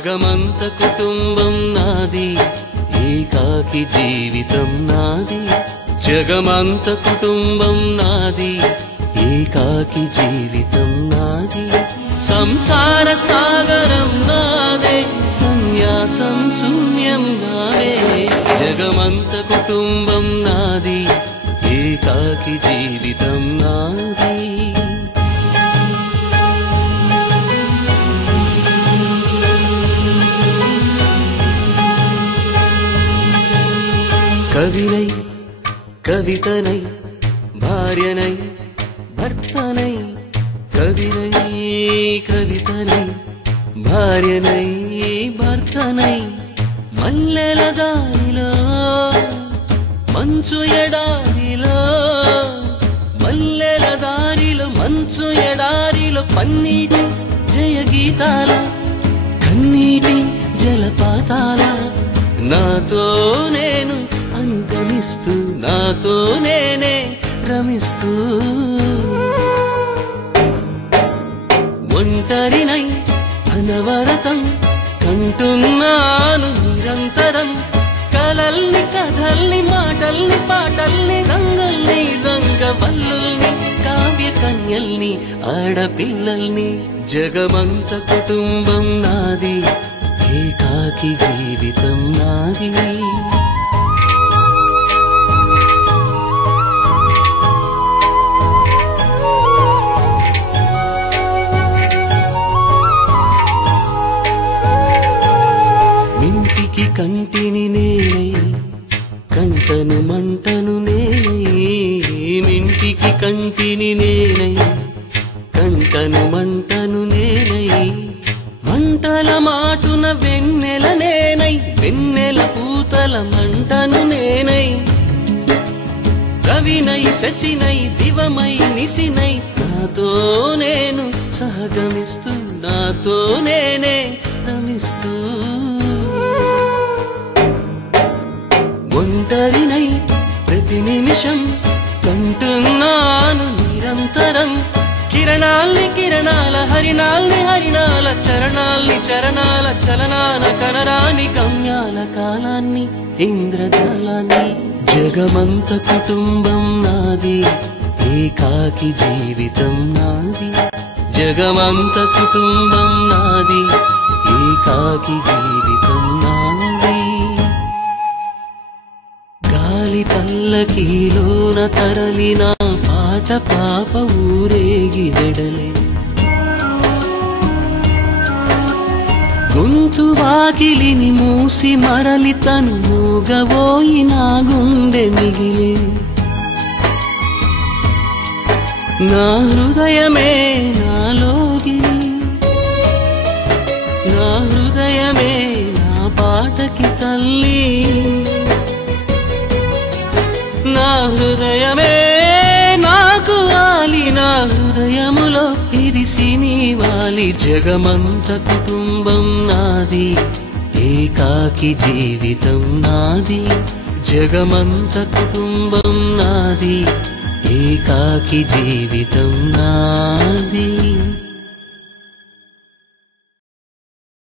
జగమంత కుటుంబం నాది, ఏకాకి జీవితం నాది. జగమంత కుటుంబం నాది, ఏకాకి జీవితం నాది. సంసార సాగరం నాదే, సన్యాసం శూన్యం నాదే. జగమంత కుటుంబం నాది, ఏకాకి జీవితం నాది. కవినై కవితనై భార్యనై భర్తనై, కవినై కవితనై భార్యనై భర్తనై. మల్లెల దారిలో మంచు ఎడారిలో, మల్లెల దారిలో మంచు ఎడారిలో, పన్నీటి జయగీతాల కన్నీటి జలపాతాల. నాతో నేను అనుగమిస్తూ, నాతో నేనే రమిస్తూ, ఒంటరినై అనవరతం కంటున్నాను నిరంతరం. కలల్ని కథల్ని మాటల్ని పాటల్ని రంగుల్ని రంగవల్లుల్ని కావ్య కన్యల్ని ఆడపిల్లల్ని. జగమంత కుటుంబం నాది, ఏకాకి జీవితం నాది. మింటికి కంటిని నేనై, కంటను మంటను నేనై. మింటికి కంటిని నేనై, కంటను మంటను నేనై. మంటల మాటున వెన్నెల నేనై, వెన్నెల పూతల మంటను నేనై. రవినై శశినై దివమై నిశినై, నాతో నేను సహగమిస్తూ, నాతో నేనే రమిస్తూ. ఒంటరినై ప్రతి నిమిషం కంటున్నాను నిరంతరం. కిరణాల్ని కిరణాల హరిణాల్ని హరిణాల చరణాల్ని చరణాల చలనాన కనరాని గమ్యాల కాలాన్ని ఇంద్రజాలాన్ని. జగమంత కుటుంబం నాది, ఏకాకి జీవితం నాది. జగమంత కుటుంబం నాది, ఏకాకి జీవితం నాది. గాలి పల్లకీలోన తరలిన పాట పాప ఊరేగి వెడలే. గొంతు వాకిలిని మూసి మరలి తను మూగబోయి నా గుండె మిగిలే. నా హృదయమే నాలోగిలి, నా హృదయమే నా పాటకి తల్లి. నా హృదయమే నాకు వాలి, నా హృదయములో ఇది సినివాలి. జగమంత కుటుంబం నాది, ఏకాకి జీవితం నాది. జగమంత కుటుంబం నాది, ఏకాకి జీవితం నాది.